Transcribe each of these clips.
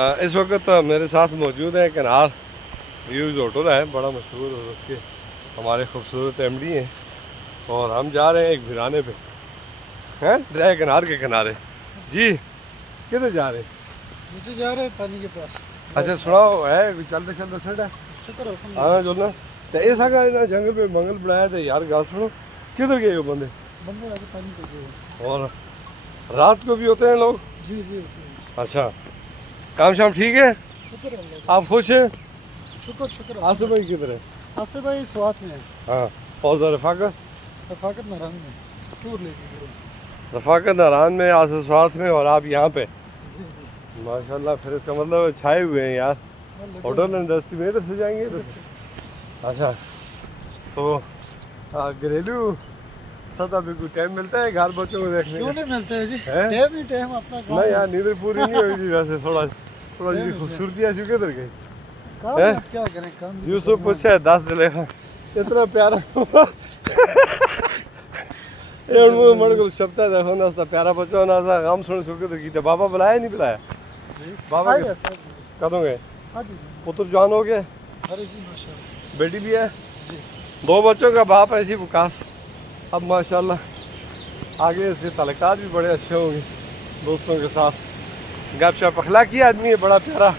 اس وقت میرے ساتھ موجود ہیں کنار ویوز ہوٹل ہے، بڑا مشہور، اور اس کے ہمارے خوبصورت ایم ڈی ہیں، اور ہم جا رہے ہیں ایک ویرانے پہ ہیں دریا کنار کے کنارے۔ جی کدھر جا رہے ہیں؟ نیچے جا رہے ہیں پانی کے پاس۔ اچھا سناؤ ہے چلتے چلتے سٹ ہے شکر ہاں جو نا تو ایسا کا جنگل پہ منگل بنایا تھا یار، گا سنو کدھر گئے ہو بندے آگے پانی پہ گئے۔ اور رات کو بھی ہوتے ہیں لوگ؟ جی جی اچھا کام شام ٹھیک ہے، شکر اللہ آپ خوش ہیں؟ شکر آصف بھائی کدھر ہے؟ آصف بھائی سوات میں ہے، ہاں اور رفاقت رفاقت ناران میں ٹور لے کے رفاقت ناران میں، آصف سوات میں، اور آپ یہاں پہ جی ماشاء اللہ۔ پھر اس کا مطلب چھائے ہوئے ہیں یار ہوٹل انڈسٹری میں، ادھر سے جائیں گے ادھر سے۔ اچھا تو گھریلو سطح پہ کوئی ٹائم ملتا ہے گھر بچوں کو دیکھنے کیوں کا؟ نہیں ملتا ہے جی، ٹائم ہی ٹائم اپنا کام نہیں یار نیندر پوری نہیں ہوئی تھی ویسے، تھوڑا جی خوبصورتی ایسی کدھر گئی؟ کیا کریں کام یوسف پوچھا 10 دلے اتنا پیارا من کو شبتا دیکھو نا پیارا بچہ ہونا تھا غم سن سو کدھر کی بابا بلایا نہیں بلایا؟ بابا کدوں گئے؟ پتر جوان ہو گئے؟ بیٹی بھی ہے؟ 2 بچوں کا باپ ہے جی وکاس۔ اب ماشاءاللہ آگے اس کے تعلقات بھی بڑے اچھے ہوں گے دوستوں کے ساتھ، گپ شپ اخلاقی آدمی ہے بڑا پیارا۔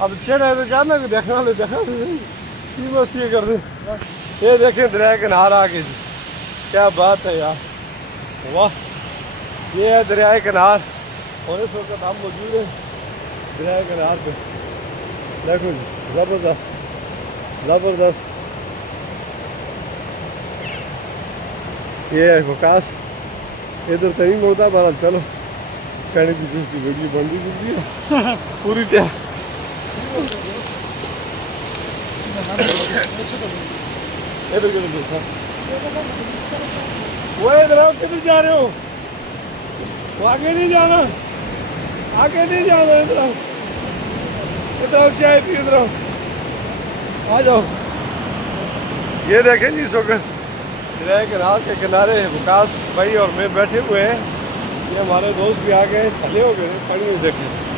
اب چڑھے تو جانا کہ دیکھنا لے دیکھا کی مستی کر رہے، یہ دیکھیں دریا کنار آ کے جی، کیا بات ہے یار، واہ یہ ہے دریا کنار، اور اس وقت ہم موجود ہیں دریا کنار پہ، دیکھو جی زبردست زبردست۔ یہ ہے وکاس، ادھر تو نہیں موڑتا بہرحال چلو کہنے کی چیز کی ویڈیو بن بھی ہے پوری تیار۔ ادھر کدھر سر وہ ادھر آؤ، کدھر جا رہے ہو؟ وہ آگے نہیں جانا، آگے نہیں جانا، ادھر آؤ ادھر آؤ، چائے پی ادھر آؤ، آ جاؤ۔ یہ دیکھیں جی اس وقت دریا کنار کے کنارے وکاس بھائی اور میں بیٹھے ہوئے ہیں، یہ ہمارے دوست بھی آ گئے، تھلے ہو گئے پانی میں دیکھیں۔